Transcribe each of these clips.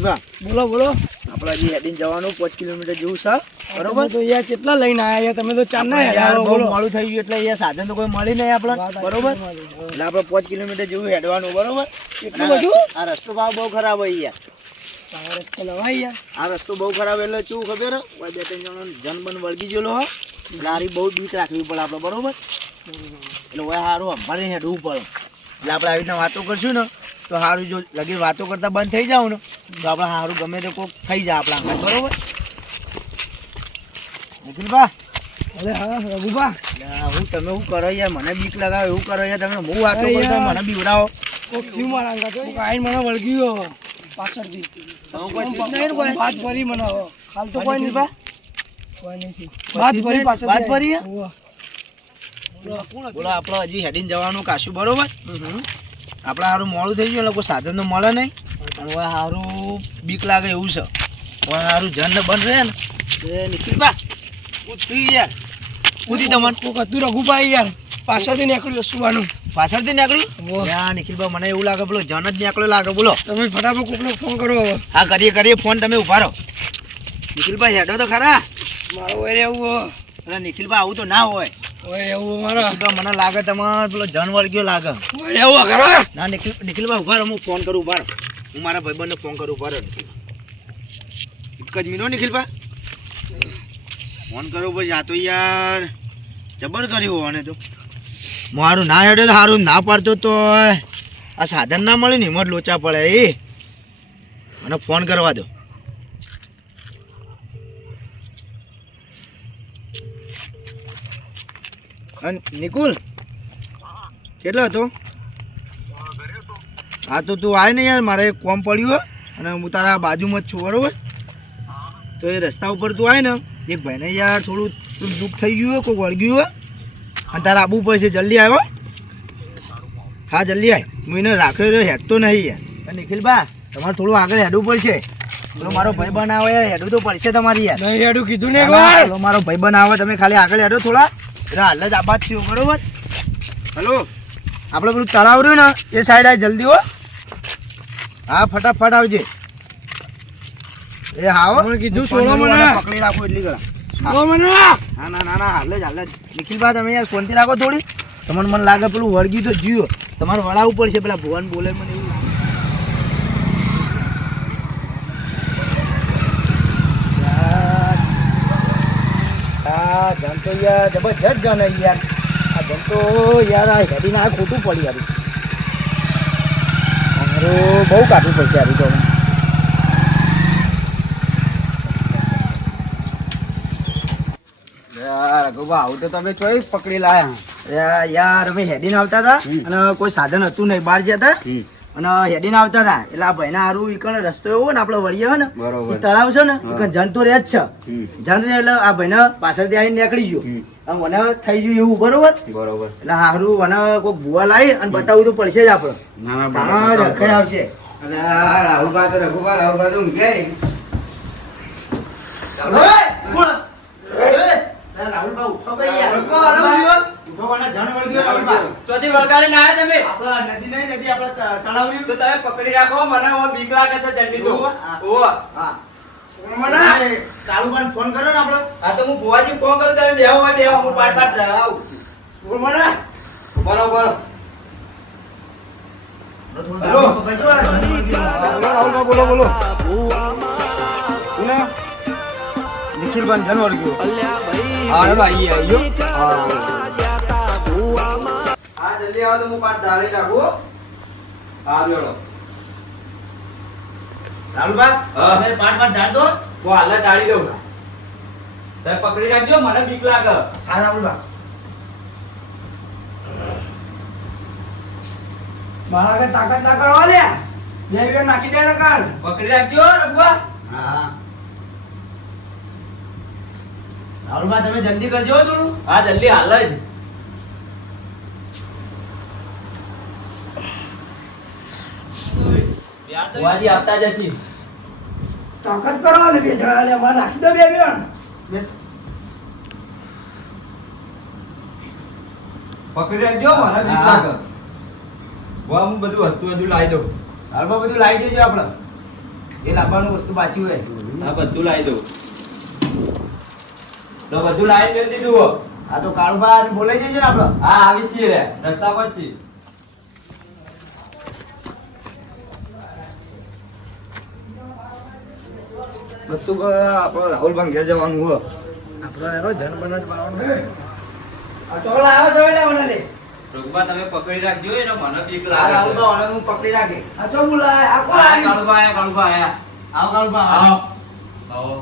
બોલો બોલો. આપણે હજી હેડીને જવાનું પાંચ કિલોમીટર જેવું છે. બરોબર? તો યાર કેટલા લઈને આયા તમે તો ચાર ના યાર યાર બહુ મોડું થઈ ગયું એટલે અહીંયા સાધન તો કોઈ મળી નહીં આપણે. બરોબર? એટલે આપણે પાંચ કિલોમીટર જેવું હેડવાનું બરોબર? એટલું બધું? આ રસ્તો ભાવ બહુ ખરાબ હોય યાર. રસ્તો લવાય યાર. આ બે ત્રણ જણો જન વળગી ગયેલો હો ગાડી બહુ બીક રાખવી પડે આપણે બરોબર? એટલે હવે સારું અમારે હેડવું પડે. એટલે આપણે આવી રીતના વાતો કરશું ને તો સારું જો લગી વાતો કરતા બંધ થઈ જાવ ને. તો આપણે સારું ગમે તે કોક થઈ જાય આપણા બરોબર? નિખિલભા અરે હા રઘુભા. હું તમે શું કરો યાર મને બીક લગાવો એવું કરો યાર તમે હું વાતો અરે મને બીવડાવો. કોક થયું મારા અંગા તો? આઈને મને વળગી ગયો પાછળથી. મને હાલ તો કોઈ નહીં. બા? બોલો આપણે હજી હેડીને જવાનું કાશું બરોબર? આપણે સારું મોડું થઈ ગયું કોઈ સાધન તો મળે નહીં. હવે સારું બીક લાગે એવું છે. હવે સારું જન બન રહે ને. એ નિખિલભા કૂદતું યાર. કૂદી તમને. કોક હતું રઘુભાઈ યાર. પાછળથી નીકળ્યું સુવાનું. પાછળથી નીકળ્યું. યા નિખિલભાઈ મને એવું લાગે પેલો જન જ નીકળ્યો લાગે બોલો. તમે ફટાફટ કોકને ફોન કરો હવે. હા કરીએ કરીએ ફોન તમે ઊભા રહો. નિખિલભાઈ હેડો તો ખરા. મારો હોય એવું અરે નિખિલભાઈ આવું તો ના હોય. ઓય એવું મારા. મને લાગે તમારે પેલો જન વળગ્યો લાગે. એવું કરો ના નિખિલ નિખિલભાઈ ઊભા રહો હું ફોન કરું ઊભા રહો. હું મારા ભાઈબંધને ફોન કરું ઊભા એક જ મિનો નિખિલભાઈ ફોન કરો પછી આ તો યાર જબર કર્યું અને તો. મારું ના હેડે તો સારું ના પાડતો તો આ સાધન ના મળે ને એમાં લોચા પડે એ મને ફોન કરવા દો. નિકુલ, કેટલો હતો? હા તો તું આય ને યાર મારે એક કોમ પડ્યું હોય અને હું તારા બાજુમાં જ છું બરોબર? તો એ રસ્તા ઉપર તું આય ને એક ભાઈને યાર થોડું દુઃખ થઈ ગયું હોય કોઈ વળગ્યું હોય અને તારે આવવું પડશે જલ્દી આવ્યો હા. જલ્દી આય. હું એને રાખ્યો રહ્યો હેડતો નહીં યાર. નિખિલભા તમારે થોડું આગળ હેડવું પડશે. પેલો મારો ભાઈ બનાવે યાર હેડું તો પડશે તમારી યાર. નહીં હેડું કીધું ને પેલો મારો ભાઈ બનાવે તમે ખાલી આગળ હેડો થોડા. એટલે હાલ જ આબાદ થયો બરોબર? હલો? આપણે પેલું તળાવ રહ્યું ને એ સાઈડ આ જલ્દી હો. હા ફટાફટ આવજે. એ હા મને કીધું છોડો મને. પકડી રાખો એટલી ગળા ઓ મને ના ના ના ના હાલે જ હાલે નિખિલ નિખિલભાઈ તમે યાર શાંતિ રાખો થોડી. તમને મને લાગે પેલું વળગી તો જીવો તમારે વળાવવું પડશે પેલા ભુવન બોલે મને એવું જન તો યાર જબરજસ્ત જન યાર. આ જન તો યાર આ હેડી ના ખોટું પડી યાર બહુ કાઢવું પડશે ઈ તો આવું તો તમે ચોઈ પકડી લાયા. યાર, યાર અમે હેડીને આવતા હતા અને કોઈ સાધન હતું નહીં બહાર જતા અને હેડીને આવતા હતા. એટલે આ ભાઈના હારું ઈકણ રસ્તો એવો ને આપડે વળીએ હોય ને બરોબર. તળાવ છે ને ઈકણ જન તો રહે જ છે. જન રહે એટલે આ ભાઈને પાછળથી આવીને નીકળી ગયો. મને થઈ ગયું એવું બરોબર? બરોબર. એટલે હારું મને કોઈક ભૂવા લાવી અને બતાવવું તો પડશે જ ના ના હરખાઈ આવશે. અને તો રઘુભા તો? ઓય, તારા રાહુલભા ઉઠો કઈ યાર. ચોથી વળગાડી ના આવ્યા તમે? આપણા નદી નહીં નદી આપણે તળાવ તો તમે પકડી રાખો મને બીક લાગે છે જલ્દી તો ઓહો. હા. મને કાળુભાઈને ફોન કર્યો ને આપણે હા તો હું ભુવાજી ફોન કરું તમે બેહો હોય બેહો હું પાટ પાટ આવું. મને બરો બરો હલો રાહુલભાઈ બોલો બોલો. કોને નિખિલભાઈ જનવર ગયો હા ભાઈ આઈએ હા જલ્દી આવો તો હું પાટ ડાળી નાખું બેડો. રાહુલભાઈ હા. તમે પાટ પાટ દો. હું હાલ ટાળી દઉં તમે પકડી રાખજો મને બીક લાગે. હા રાહુલભાઈ મારા તાકાત ના કરવા લે બે નાખી દે ને પકડી રાખજો રઘુભા હા. રાહુલભાઈ તમે જલ્દી કરજો થોડું. હા જલ્દી હાલ જ. ભુવાજી આવતા જશે તાકાત કરવા લે બે જણા લે મારે નાખી દો બે બે બે- પકડી રાખજો મને બીક હા. લાગે હું બધું વસ્તુ બધું લાવી દઉં. હાલમાં બધું લાવી દેજો આપણે. જે લાવવાનું વસ્તુ બાકી હોય. આ બધું લાવી દઉં. તો બધું લાવી દે દીધું આ તો કાળુભાઈ બોલાઈ દેજો ને આપડે હા આવી જ છીએ રે. રસ્તા પર છીએ. વસ્તુ આપણો રાહુલ ભાઈ ઘેર જવાનું હો આપડે એનો જન બન જ પાડવાનું ચોલા આવો તો લે મને તમે પકડી રાખજો એને મને બીક લાગે રાહુલ ભાઈ હું પકડી રાખે આ ચો બોલાય આ કોણ આ કાળુબા આયા. આવો કાળુભા આવો. આવો.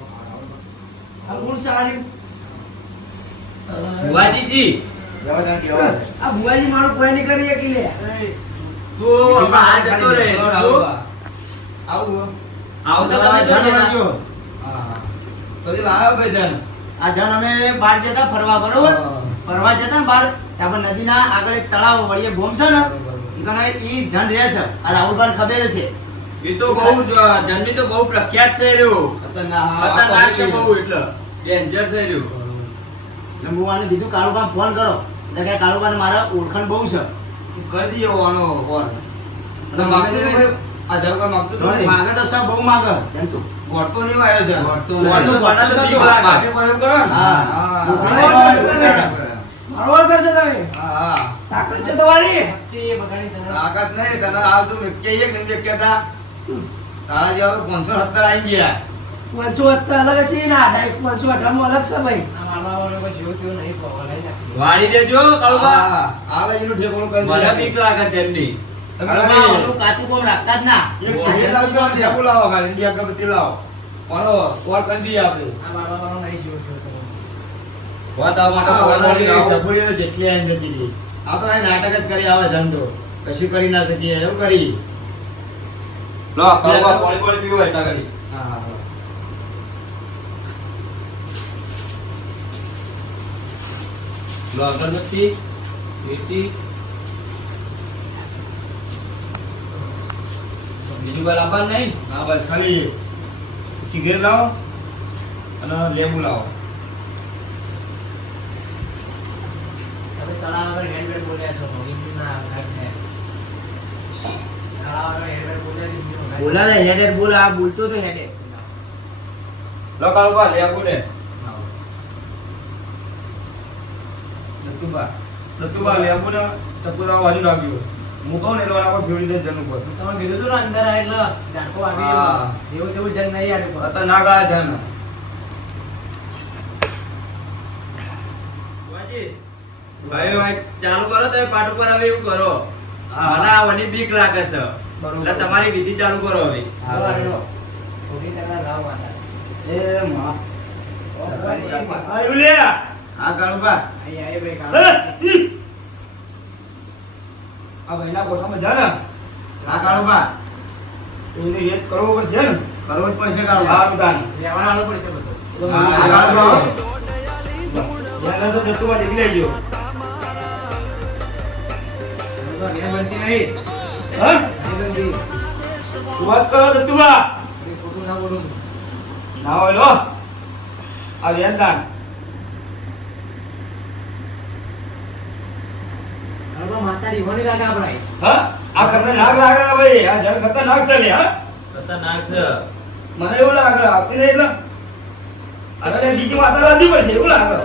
આ કોણ સારું દે. આ ભુવાજી મારો કોઈ નહીં કરી લે તું આ જતો રહે. ચાલો, આવું આવો તો તમે જોઈ જોજો. પછી લાવ્યો ભાઈ જન આ જણ અમે બહાર જતા ફરવા બરોબર? ફરવા જતા ને બહાર. ત્યાં નદીના આગળ એક તળાવ વળીએ ભૂમ છે ને એ જણ રહે છે. આ રાહુલભાઈ ખબર છે. એ તો બહુ જ જન્મી તો બહુ પ્રખ્યાત છે રહ્યો. ખતરનાક છે બહુ એટલે. ડેન્જર છે રહ્યો. એટલે હું આને કીધું કાળુબા ફોન કરો. એટલે કે કાળુબા મારા ઓળખાણ બહુ છે. તું કરી દઈએ આનો ફોન અને માગતું આ જવાબ માગતું. માગે તો સર બહુ માગે જંતુ. વળતો નહીં વાયરો છે વળતો વળતો બનાતો બને તો બીક એમ કરો હા. હા. ઓળખાણ બહુ બહુ છે. મારો ઓર તમે? હા, હા. તાકાત છે તમારી? તાકાત નહીં, તને આ શું કહીએ કે એમ કહેતા? તારા જેવા તો 570 આઈ ગયા. પાંચસો અત્તર અલગ છે ને? આ ડાયક પાંચસો અઢારમાં અલગ છે ભાઈ. વાળી દેજો કળવા હા, આવે એનું ઠેકોણું કરી મને. બીક લાગે ઓલું કાચું કોમ રાખતા જ ના. એક સિગરેટ લાવજો અને શેપુ લાવો ખાલી, ઇન્ડિયા અગરબત્તી લાવો. આનો કોલ કરી દઈએ આપણે. વાત આ માટે આ કરી આવો. જેટલી આઈને જતી આ તો આ નાટક જ કરી આવે ધંધો. કશું કરી ના શકીએ એવું કરી. લો કાળુબા પાણી પાણી પીવું એટલા કરી હા હા. લો અગરબત્તી વીટી. બીજું કોઈ લાવવાનું નહીં? હા બસ ખાલી સિગરેટ લાવો અને લેબુ લાવો. બોલા ને હેડેર બોલ આ બોલતો તો હેડે લો કાળુબા લેબુ ને. દત્તુબા દત્તુબા લેબુ ને ચકુરા વાજી નાખ્યું કહું ને એટલે વાળા પર ફેરવી દે જન ઉપર. ખતરનાક આ જન. ભુવાજી, ભાઈ ભાઈ ચાલુ કરો તમે પાટ ઉપર આવે એવું કરો. હા. મને આ વની બીક લાગે છે. બરોબર. એટલે તમારી વિધિ ચાલુ કરો હવે. એ માં. આયુ લે હા કાળુબા આ ભાઈના કોઠામાં જા ને હા કાળુબા એને રેત કરવો પડશે ને? કરવો જ પડશે કાળુબા હા, કાળુબા. યાર તો દત્તુબા નીકળી લેજો હા? તું વાત કરો દત્તુબા ના હોય લો. આ વેન આપણે હા? આ ખતરનાક લાગે ભાઈ. આ જણ ખતરનાક છે લે હા? ખતરનાક છે. મને એવું લાગે આપી એટલે. અરે બીજી વાત લાદી પડશે એવું લાગે.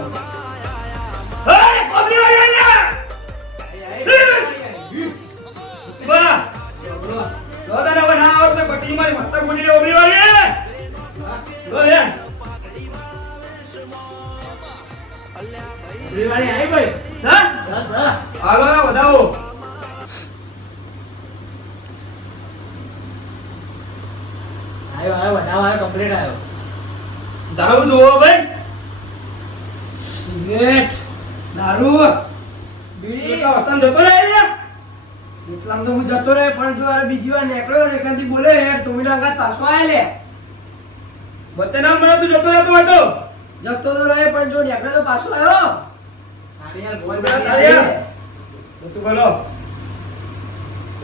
હે? પકડી વાળી બા લો તને હવે ના આવત ને પટ્ટી મારી મસ્તક ગુડી લે ઓબલી વાળી લો. લે સર હાલો વધાવો. દારૂ જોવો ભાઈ. સિગરેટ દારૂ. બીડી વસ્તામાં જતો રહે એટલામાં તો હું જતો રહે પણ જો આ બીજી વાર નીકળ્યો ને એકાંતી બોલે યાર તું મિલા અંગાત પાછો આય લે. વચ્ચે ના મને તું જતો રહેતો જતો તો રહે પણ જો નીકળ્યો તો પાછો આવ્યો. તો તું બોલો.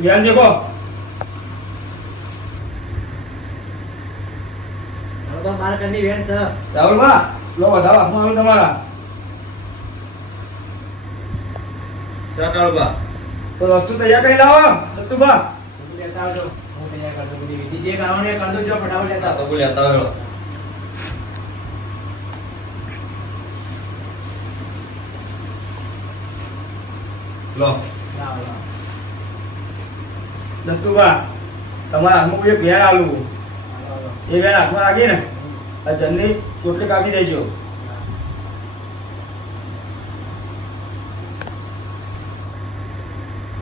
ધ્યાન દેખો. રાહુલ બા લો વધાવો હાથમાં તમારા. સર તો વસ્તુ તૈયાર કરી લાવો દત્તુબા કરજો બધી વિધિ જે કરવાની કરજો કરી દેજો ફટાફટ લેતા તો લેતા આવ્યો લો. લાવો, લાવો. દત્તુભા તમારા હાથમાં એક વેણ આલું. લાવો, લાવો. એ વેણ હાથમાં રાખી ને આ જનની ચોટલી કાપી દેજો.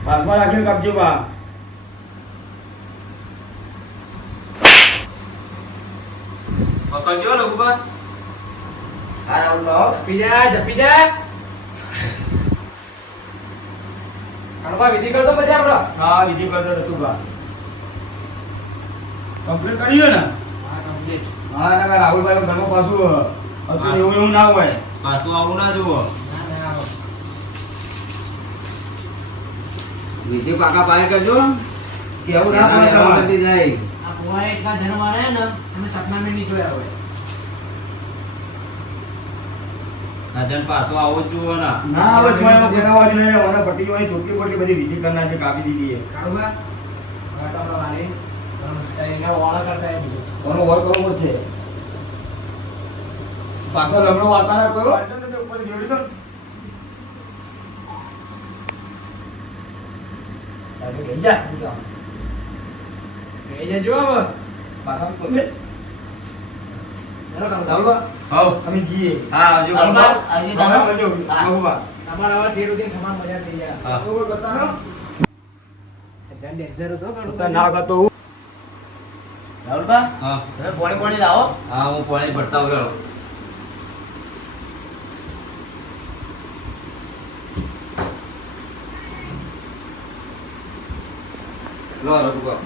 હાથમાં રાખીને કાપજો બા. પકડજો રઘુબા હા રાહુલ ભાવ જપી જા જપી વિધિ કરતો પછી આપણો હા વિધિ કરતો દત્તુભા કમ્પ્લીટ કરી ગયો ને. હા કમ્પ્લીટ હા ના રાહુલભાઈ ઘરમાં પાછું હતું એવું એવું ના હોય. પાછું આવું ના જુઓ. વિધિ પાકા પાય કરજો. કેવું ના પડે તમારે? જાય આ ભુવા એટલા જન્મ ને સપના સપનામાં નહીં જોયા હોય. રાજન પાછો આવો જ જુઓ ને. ના હવે જો એનો બનાવવા જ નહીં મને પટી જોઈ ચોટલી બોટલી બધી વિધિ કરના છે કાપી દીધી છે હવે તો વાલી એને ઓળા કરતા એ બીજો. ઓનો ઓર કરવો પડશે. પાછો લમણો વાતા ના કરો ઉપર જોડી દો જા ગઈ જા જો હવે. પાછા પગે ચાલો કાળુબા. ચાલો હાઉ અમે જઈએ હા બહુબા તમારે ઠેર સુધી ખમા મજા થઈ જાય. કરતા કાળુબા. ના કરતો રાહુલભા? હા. તમે પોણી પોણી લાવો. હા હું પાણી ભરતા આવ્યો લો રઘુબા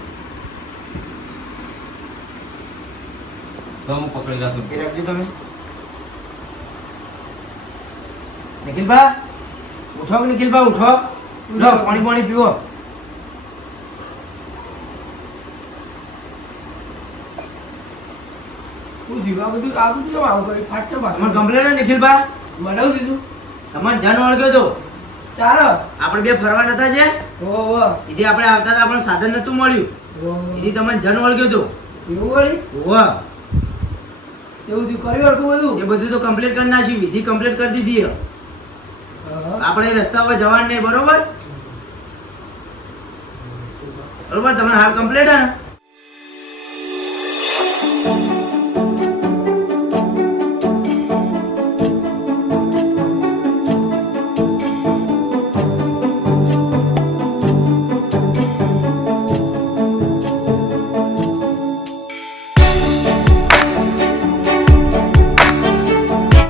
તો હું પકડી રાખું એ રાખજો તમે નિખિલભા ઉઠો નિખિલભા ઉઠો ઉઠો પાણી પાણી પીવો આપણે બે ફરવા નતા છે આપણે આવતા હતા આપણને સાધન નતું મળ્યું. એથી તમને જન વળગ્યો તો. એવું વાહ એવું થયું કર્યું હરખું બધું? એ બધું તો કમ્પ્લીટ કરી નાખ્યું વિધિ કમ્પ્લીટ કરી દીધી. આપણે રસ્તા પર જવાનું નહીં બરોબર? બરોબર તમારે હાલ કમ્પ્લીટ હે ને?